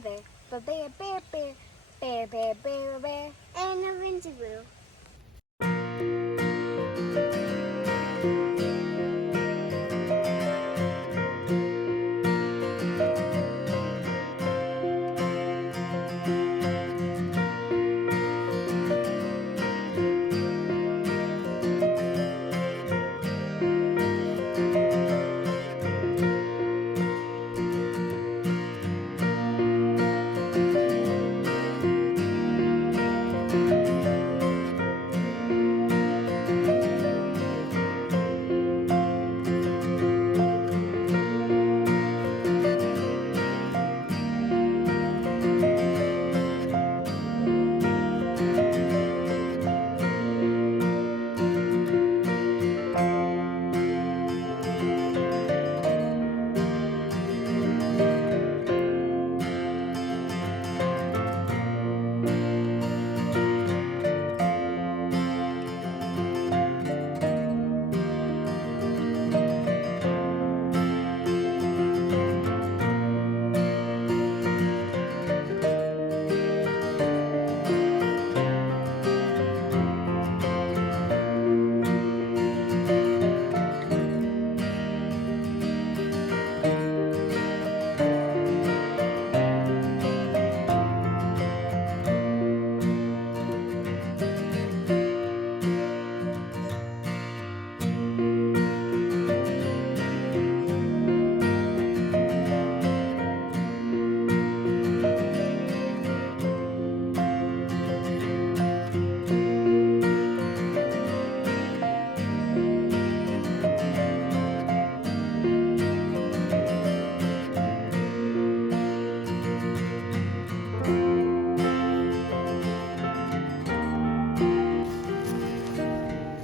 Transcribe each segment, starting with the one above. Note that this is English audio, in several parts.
brother, but bear, bear, bear, bear, bear, bear, bear, and invincible.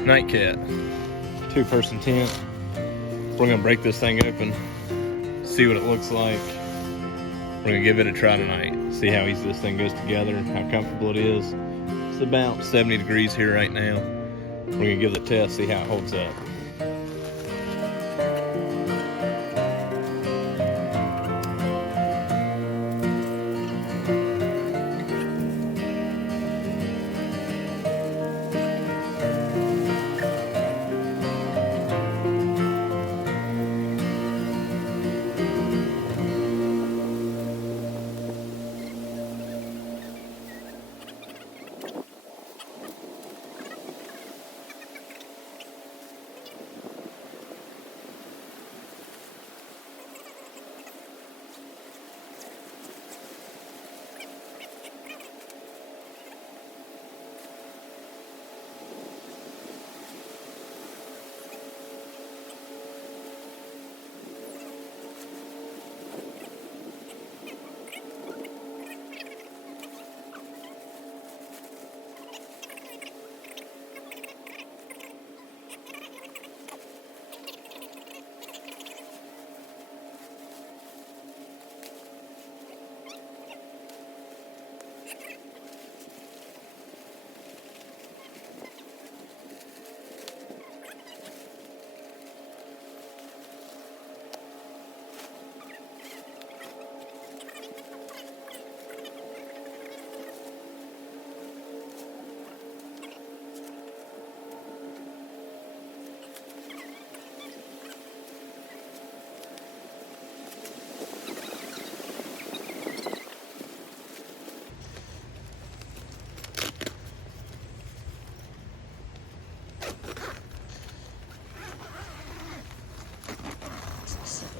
Night cat, 2-person tent. We're gonna break this thing open, see what it looks like. We're gonna give it a try tonight, see how easy this thing goes together and how comfortable it is. It's about 70 degrees here right now. We're gonna give it a test, see how it holds up.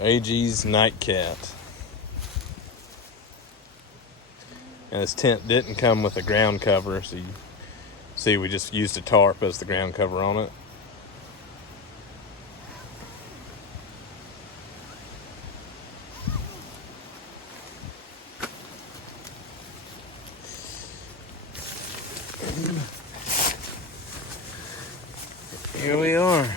AG's night cat. And this tent didn't come with a ground cover, so you see we just used a tarp as the ground cover on it. Here we are.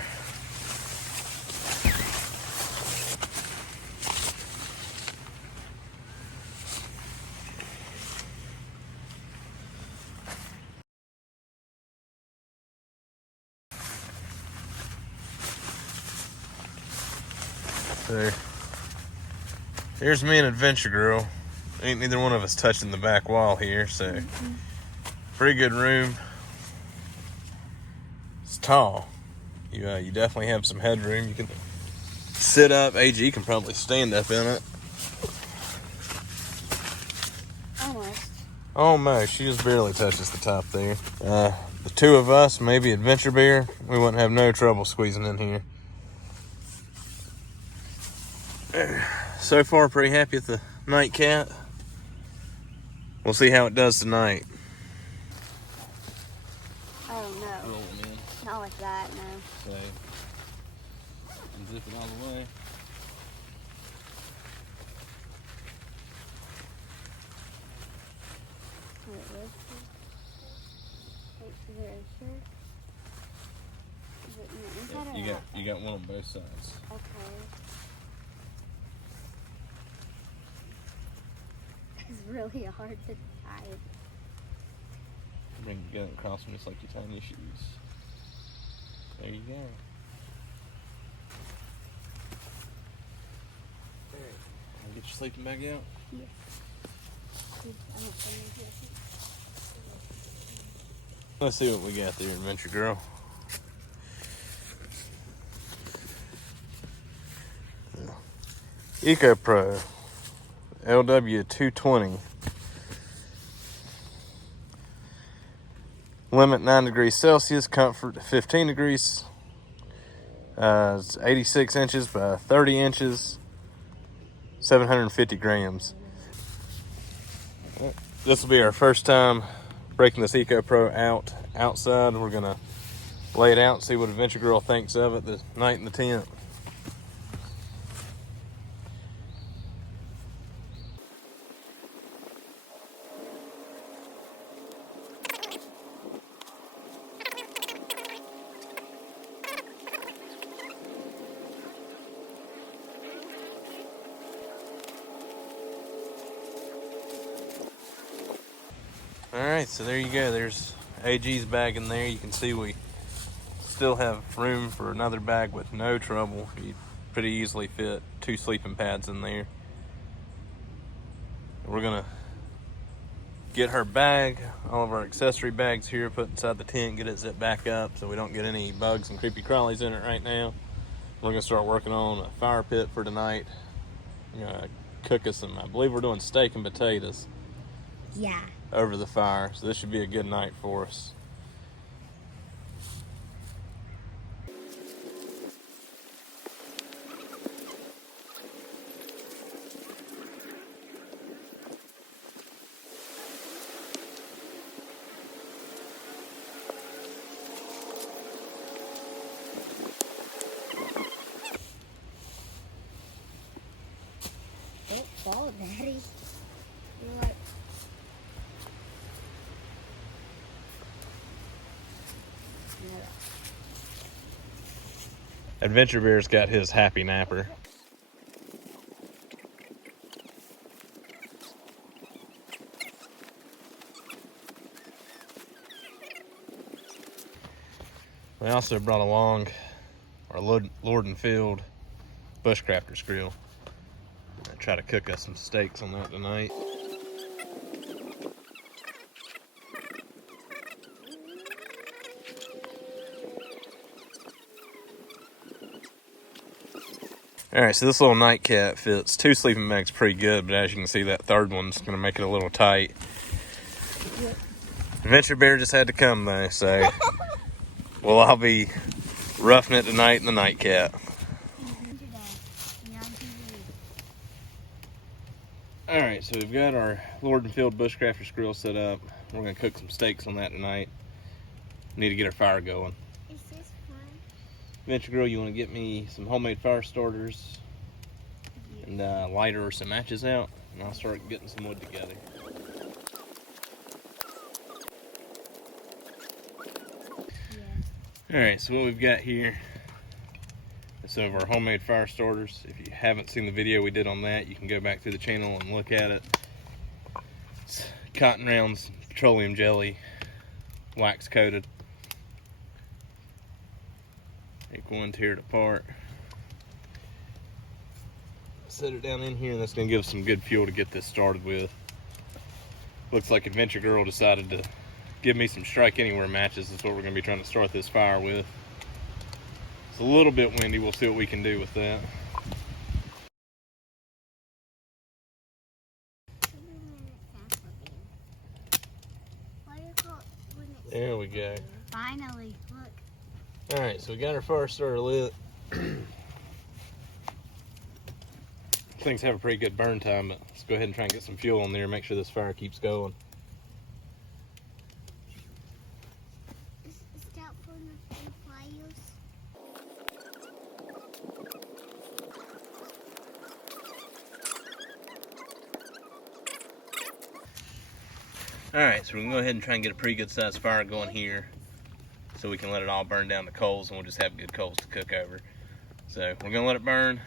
So, here's me and Adventure Girl Ain't neither one of us touching the back wall here, so pretty good room. It's tall. You definitely have some headroom. You can sit up. AG can probably stand up in it. Almost. She just barely touches the top there. The two of us, maybe Adventure Bear, we wouldn't have no trouble squeezing in here. So far, pretty happy with the night cat. We'll see how it does tonight. Oh no. Roll them in. Not like that, no. So, zip it all the way. Is there a shirt? Is it inside or You outside? got one on both sides. Okay. It's really hard to tie. Bring the gun across them just like you tie your shoes. There you go. Alright, get your sleeping bag out. Yes. Let's see what we got there, Adventure Girl. Eco Pro LW220. Limit 9 degrees Celsius, comfort 15 degrees. It's 86 inches by 30 inches, 750 grams. This will be our first time breaking this Eco Pro outside. We're gonna lay it out and see what Adventure Girl thinks of it the night in the tent. Alright, so there you go. There's AG's bag in there. You can see we still have room for another bag with no trouble. You pretty easily fit 2 sleeping pads in there. We're gonna get her bag, all of our accessory bags here, put inside the tent, get it zipped back up so we don't get any bugs and creepy crawlies in it right now. We're gonna start working on a fire pit for tonight. We're gonna cook us some, I believe we're doing steak and potatoes. Yeah. Over the fire, so this should be a good night for us. Don't fall, Daddy. You're like... Adventure Bear's got his happy napper. We also brought along our Lord and Field Bushcrafter's grill. I'll try to cook us some steaks on that tonight. Alright, so this little nightcap fits 2 sleeping bags pretty good, but as you can see, that third one's going to make it a little tight. Yep. Adventure Bear just had to come though, so we'll all be roughing it tonight in the nightcap. Alright, so we've got our Lord and Field Bushcrafter's grill set up. We're going to cook some steaks on that tonight. Need to get our fire going. Is this fun? Adventure Girl, you want to get me some homemade fire starters and lighter or some matches out, and I'll start getting some wood together. Yeah. Alright, so what we've got here is some of our homemade fire starters. If you haven't seen the video we did on that, you can go back through the channel and look at it. It's cotton rounds, petroleum jelly, wax coated. Take one, tear it apart. Set it down in here, and that's gonna give us some good fuel to get this started with. Looks like Adventure Girl decided to give me some strike anywhere matches. That's what we're gonna be trying to start this fire with. It's a little bit windy. We'll see what we can do with that. There we go. Finally, look. All right, so we got our fire starter lit. Things have a pretty good burn time, but let's go ahead and try and get some fuel in there, make sure this fire keeps going. Is that for the fires? All right, so we're gonna go ahead and try and get a pretty good sized fire going here so we can let it all burn down to coals, and we'll just have good coals to cook over. So we're gonna let it burn.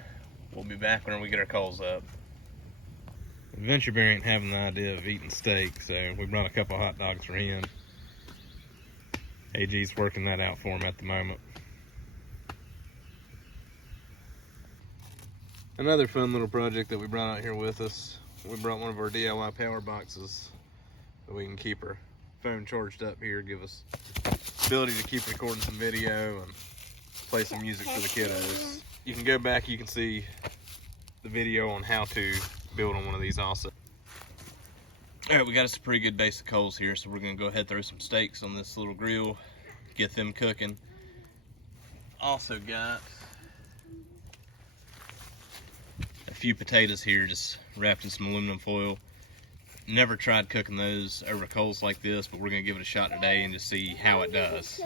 We'll be back whenever we get our coals up. Adventure Bear ain't having the idea of eating steak, so we brought a couple hot dogs for him. AG's working that out for him at the moment. Another fun little project that we brought out here with us. We brought one of our DIY power boxes so we can keep our phone charged up here, give us ability to keep recording some video and play some music for the kiddos. You can go back, you can see the video on how to build on one of these also. All right, we got us a pretty good base of coals here, so we're gonna go ahead and throw some steaks on this little grill, get them cooking. Also got a few potatoes here, just wrapped in some aluminum foil. Never tried cooking those over coals like this, but we're gonna give it a shot today and just see how it does.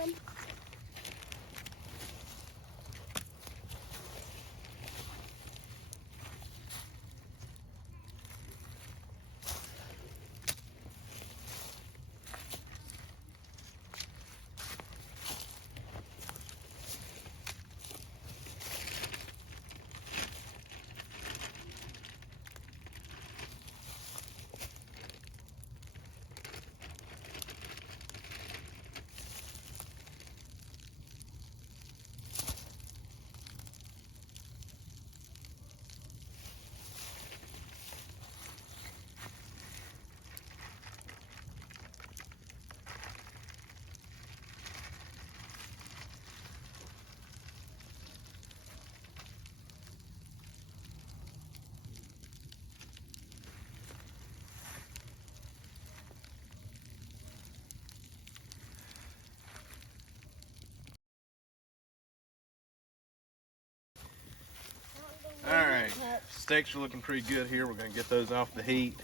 Alright, steaks are looking pretty good here. We're going to get those off the heat.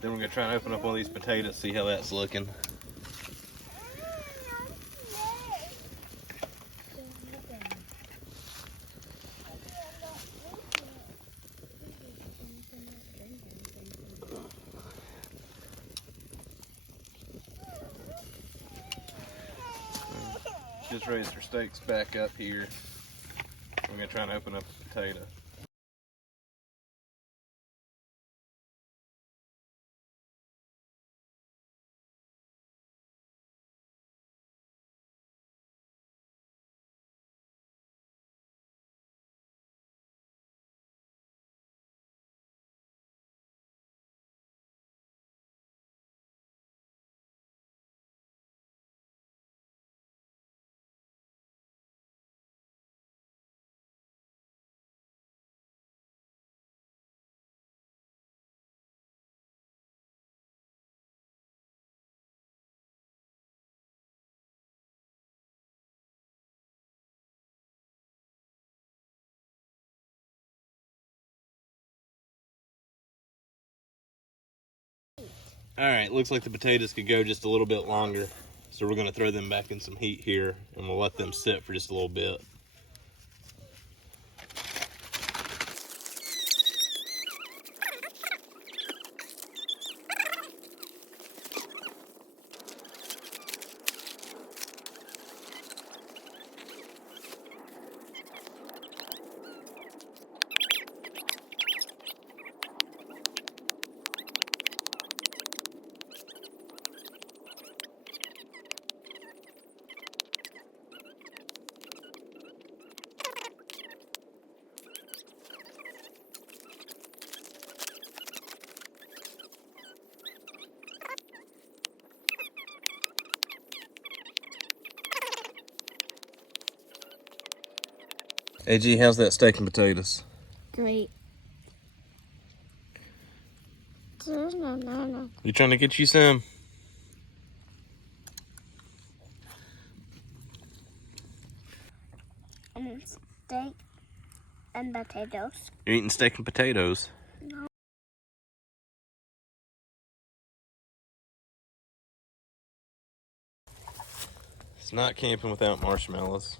Then we're going to try and open up one of these potatoes, see how that's looking. Just raised our steaks back up here. We're going to try and open up a potato. Alright, looks like the potatoes could go just a little bit longer. So we're going to throw them back in some heat here and we'll let them sit for just a little bit. AG, how's that steak and potatoes? Great. No. You trying to get you some? And steak and potatoes. You're eating steak and potatoes. No. It's not camping without marshmallows.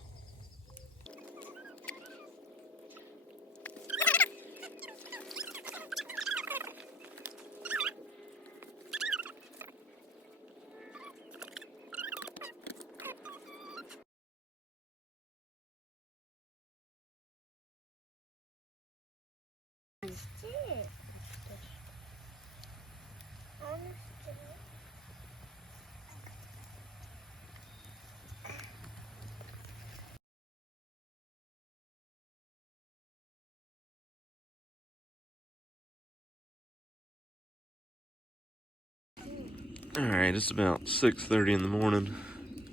Alright, it's about 6:30 in the morning.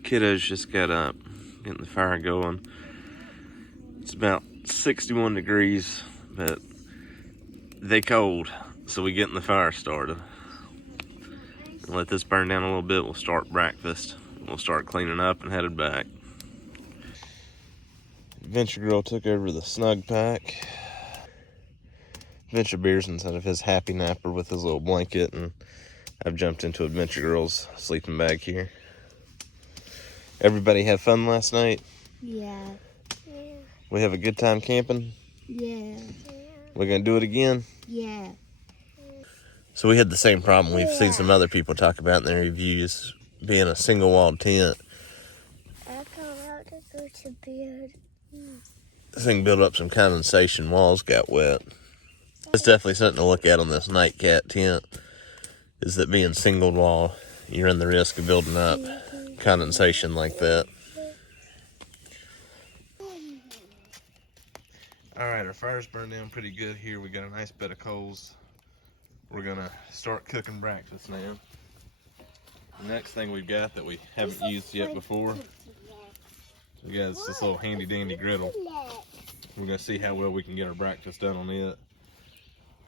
Kiddos just got up, getting the fire going. It's about 61 degrees, but they cold, so we getting the fire started. Let this burn down a little bit, we'll start breakfast. We'll start cleaning up and headed back. Adventure Girl took over the snug pack. Adventure Beer's inside of his happy napper with his little blanket, and I've jumped into Adventure Girl's sleeping bag here. Everybody have fun last night? Yeah. We have a good time camping? Yeah. We're gonna do it again? Yeah. So we had the same problem we've seen some other people talk about in their reviews, being a single walled tent. I come out to go to bed. This thing built up some condensation, walls got wet. It's definitely something to look at on this nightcat tent, is that being single wall, you run the risk of building up condensation like that. Alright, our fire's burned down pretty good here. We got a nice bed of coals. We're gonna start cooking breakfast now. The next thing we've got that we haven't used yet before, we got this little handy dandy griddle. We're gonna see how well we can get our breakfast done on it.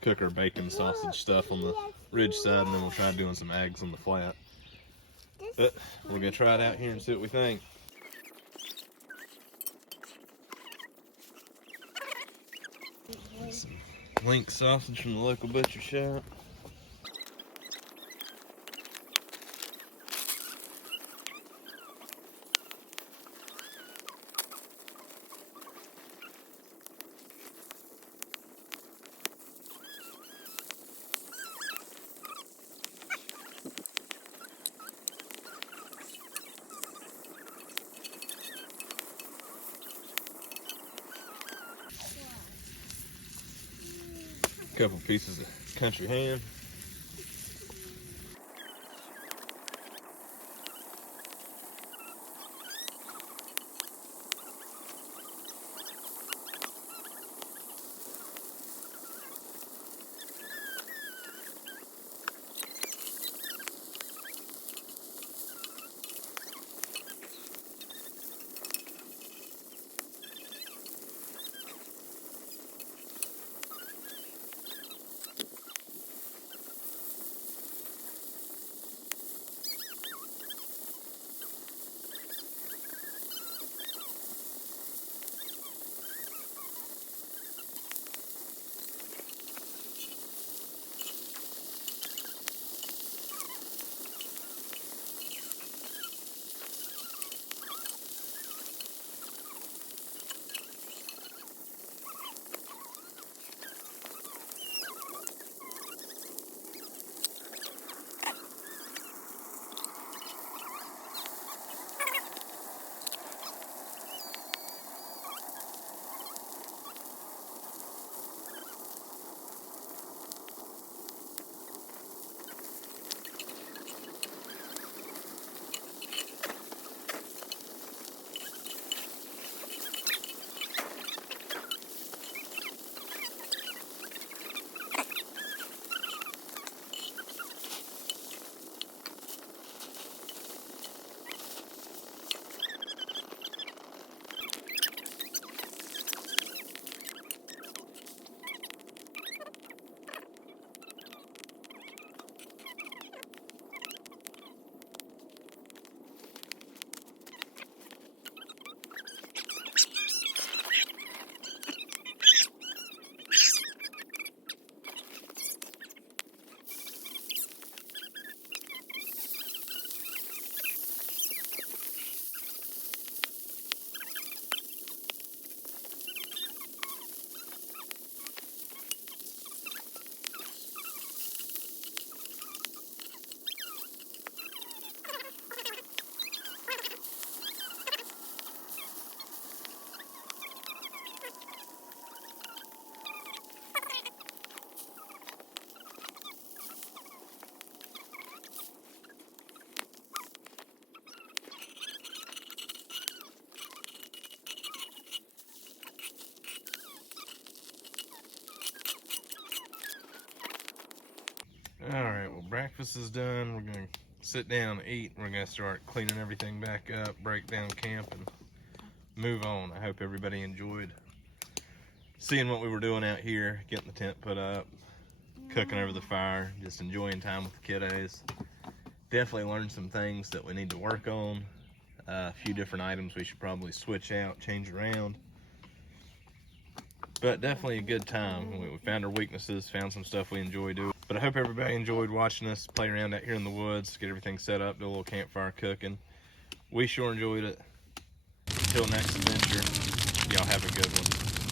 Cook our bacon sausage stuff on the ridge side, and then we'll try doing some eggs on the flat. But we're gonna try it out here and see what we think. Some link sausage from the local butcher shop. A couple pieces of country ham. breakfast is done. We're gonna sit down and eat. We're gonna start cleaning everything back up, break down camp, and move on. I hope everybody enjoyed seeing what we were doing out here, getting the tent put up, cooking over the fire, just enjoying time with the kiddos. Definitely learned some things that we need to work on. A few different items we should probably switch out, change around. But definitely a good time. We found our weaknesses, found some stuff we enjoy doing. But I hope everybody enjoyed watching us play around out here in the woods, get everything set up, do a little campfire cooking. We sure enjoyed it. Until next adventure, y'all have a good one.